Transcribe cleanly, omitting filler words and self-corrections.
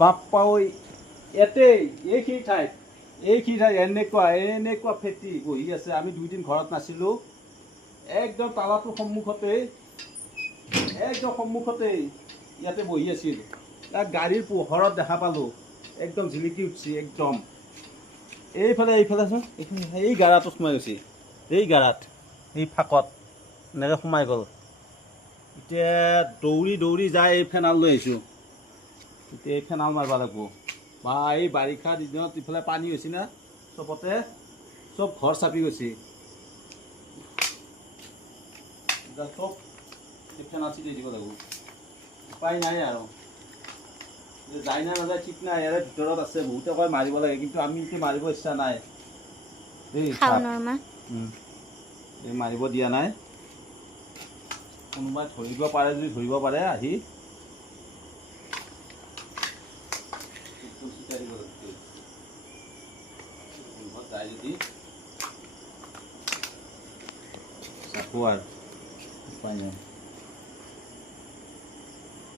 বাপ্পা ঐ এইখিনি ঠাইত এনেকুৱা ফেটি বহি আছে। আমি 2 দিন ঘৰত নাছিলোঁ। একদম তালাটোৰ সন্মুখতেই ইয়াতে বহি আছিল। তাক গাড়ীৰ পোহৰত দেখা পালোঁ, একদম জিলিকি উঠছি একদম। এইফালে চোন, এই গাড়াটোত সোমাই গৈছে, এই গাড়াত, এই ফাঁকত এনেকৈ সোমাই গ'ল। এতিয়া দৌৰি যাই এই ফেনাল লৈ আহিছোঁ। এতিয়া এই ফেনাল মাৰিব লাগিব। বা এই বাৰিষা দিনত ইফালে পানী হৈছে না, চবতে চব ঘৰ চাপি গৈছে। চব ফেনাল চিটি দিব লাগিব, উপায় নাই আৰু। যায় না নাযায় ঠিক নাই, ইয়াৰে ভিতৰত আছে। বহুতে কয় মাৰিব লাগে, কিন্তু আমি এতিয়া মাৰিব ইচ্ছা নাই। এই মাৰিব দিয়া নাই। কোনোবাই ধৰিব পাৰে যদি ধৰিব পাৰে আহি। যায় যদি চাকো আৰু উপায় নাই।